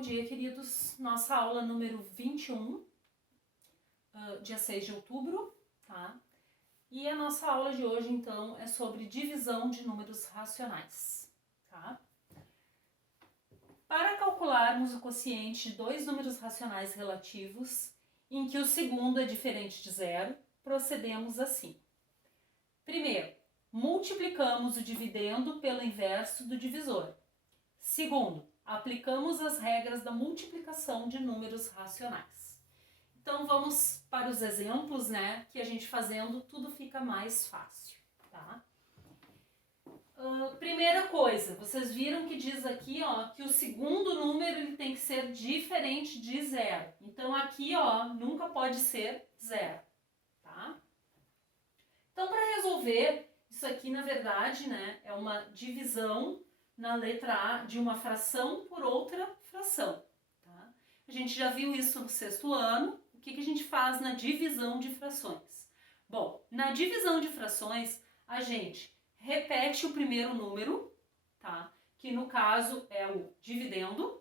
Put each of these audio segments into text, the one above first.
Bom dia, queridos. Nossa aula número 21, dia 6 de outubro, tá? E a nossa aula de hoje, então, é sobre divisão de números racionais, tá? Para calcularmos o quociente de dois números racionais relativos, em que o segundo é diferente de zero, procedemos assim. Primeiro, multiplicamos o dividendo pelo inverso do divisor. Segundo, aplicamos as regras da multiplicação de números racionais. Então vamos para os exemplos, né? Que a gente fazendo tudo fica mais fácil, tá? Primeira coisa, vocês viram que diz aqui, ó, que o segundo número ele tem que ser diferente de zero. Então aqui, ó, nunca pode ser zero, tá? Então para resolver isso aqui, na verdade, né, é uma divisão na letra A de uma fração por outra fração. Tá? A gente já viu isso no sexto ano. O que a gente faz na divisão de frações? Bom, na divisão de frações, a gente repete o primeiro número, tá? Que no caso é o dividendo.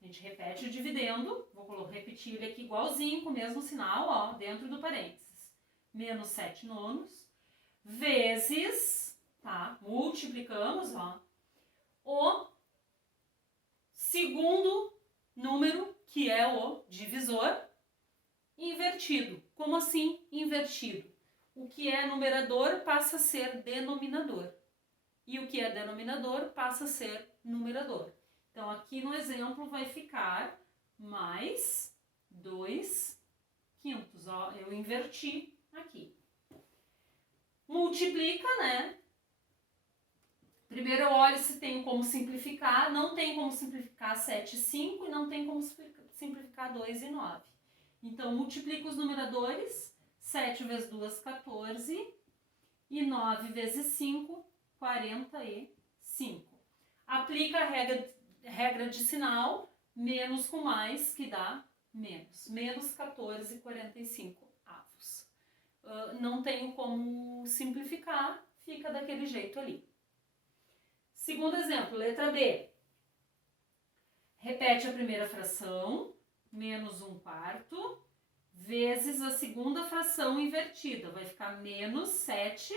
A gente repete o dividendo, vou repetir ele aqui igualzinho, com o mesmo sinal, ó, dentro do parênteses. Menos 7 nonos, vezes, tá? Multiplicamos, ó, o segundo número, que é o divisor, invertido. Como assim invertido? O que é numerador passa a ser denominador. E o que é denominador passa a ser numerador. Então, aqui no exemplo vai ficar mais 2 quintos. Ó, eu inverti aqui. Multiplica, né? Primeiro eu olho se tem como simplificar. Não tem como simplificar 7 e 5 e não tem como simplificar 2 e 9. Então, multiplico os numeradores. 7 vezes 2, 14. E 9 vezes 5, 45. Aplica a regra de sinal, menos com mais, que dá menos. Menos 14, 45 avos. Não tenho como simplificar, fica daquele jeito ali. Segundo exemplo, letra B. Repete a primeira fração, menos 1/4, vezes a segunda fração invertida. Vai ficar menos 7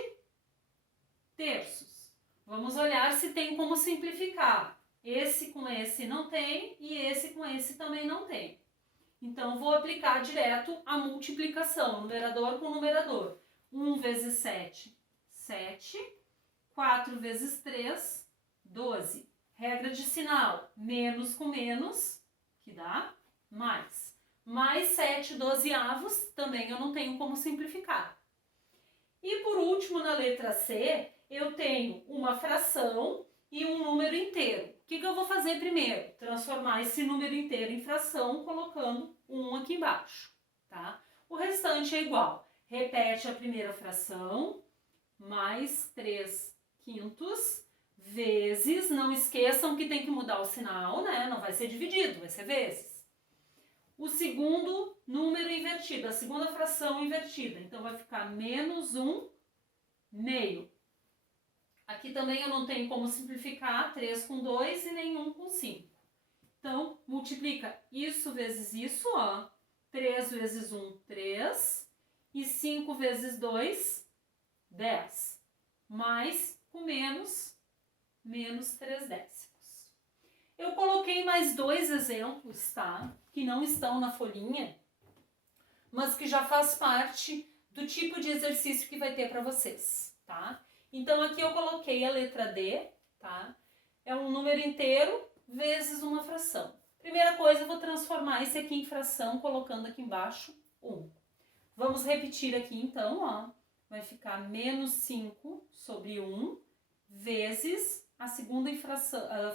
terços. Vamos olhar se tem como simplificar. Esse com esse não tem e esse com esse também não tem. Então, vou aplicar direto a multiplicação, numerador com numerador. 1 vezes 7, 7. 4 vezes 3, 12. Regra de sinal, menos com menos, que dá mais. Mais 7 dozeavos, também eu não tenho como simplificar. E por último, na letra C, eu tenho uma fração e um número inteiro. O que eu vou fazer primeiro? Transformar esse número inteiro em fração, colocando 1 aqui embaixo, tá? O restante é igual. Repete a primeira fração, mais 3 quintos, vezes, não esqueçam que tem que mudar o sinal, né? Não vai ser dividido, vai ser vezes. O segundo número invertido, a segunda fração invertida. Então, vai ficar menos 1 meio. Aqui também eu não tenho como simplificar 3 com 2 e nenhum com 5. Então, multiplica isso vezes isso, ó. 3 vezes 1, 3. E 5 vezes 2, 10. Mais com menos 3 décimos. Eu coloquei mais dois exemplos, tá? Que não estão na folhinha, mas que já faz parte do tipo de exercício que vai ter para vocês, tá? Então, aqui eu coloquei a letra D, tá? É um número inteiro vezes uma fração. Primeira coisa, eu vou transformar esse aqui em fração, colocando aqui embaixo 1. Vamos repetir aqui, então, ó. Vai ficar menos 5 sobre 1 vezes a segunda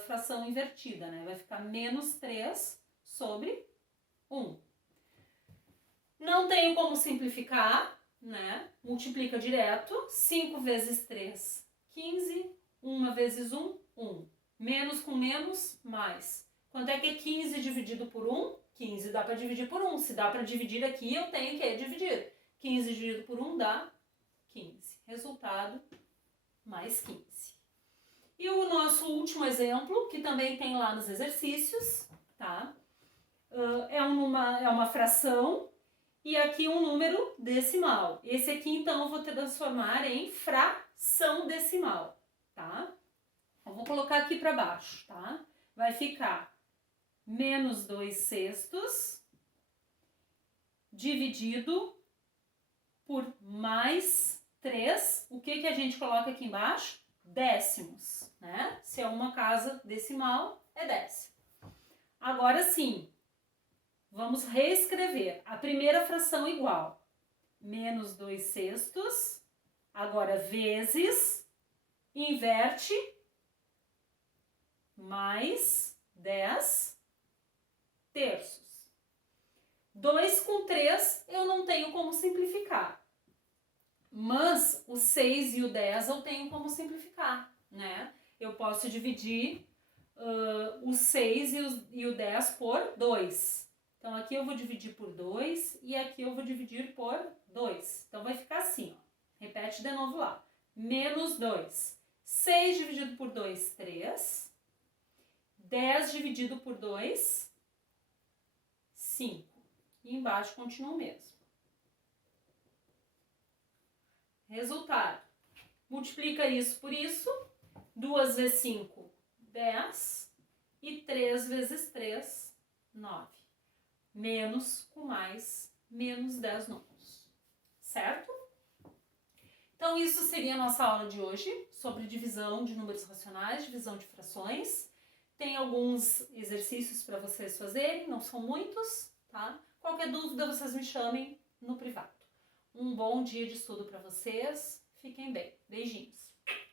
fração invertida, né? Vai ficar menos 3 sobre 1. Não tenho como simplificar, né? Multiplica direto. 5 vezes 3, 15. 1 vezes 1, 1. Menos com menos, mais. Quanto é que é 15 dividido por 1? 15 dá para dividir por 1. Se dá para dividir aqui, eu tenho que dividir. 15 dividido por 1 dá 15. Resultado, mais 15. E o nosso último exemplo, que também tem lá nos exercícios, tá? é uma fração e aqui um número decimal. Esse aqui, então, eu vou transformar em fração decimal, tá? Eu vou colocar aqui para baixo, tá? Vai ficar menos 2/6 dividido por mais 3. O que a gente coloca aqui embaixo? Décimos, né? Se é uma casa decimal, é décimo. Agora sim, vamos reescrever. A primeira fração igual. Menos 2/6. Agora, vezes, inverte, mais 10/3. 2 com 3 eu não tenho como simplificar. Mas o 6 e o 10 eu tenho como simplificar, né? Eu posso dividir o 6 e o 10 por 2. Então, aqui eu vou dividir por 2 e aqui eu vou dividir por 2. Então, vai ficar assim, ó. Repete de novo lá. Menos 2. 6 dividido por 2, 3. 10 dividido por 2, 5. E embaixo continua o mesmo. Resultado. Multiplica isso por isso. 2 vezes 5, 10. E 3 vezes 3, 9. Menos com mais, menos 10 números. Certo? Então, isso seria a nossa aula de hoje sobre divisão de números racionais, divisão de frações. Tem alguns exercícios para vocês fazerem, não são muitos, tá? Qualquer dúvida, vocês me chamem no privado. Um bom dia de estudo para vocês. Fiquem bem. Beijinhos.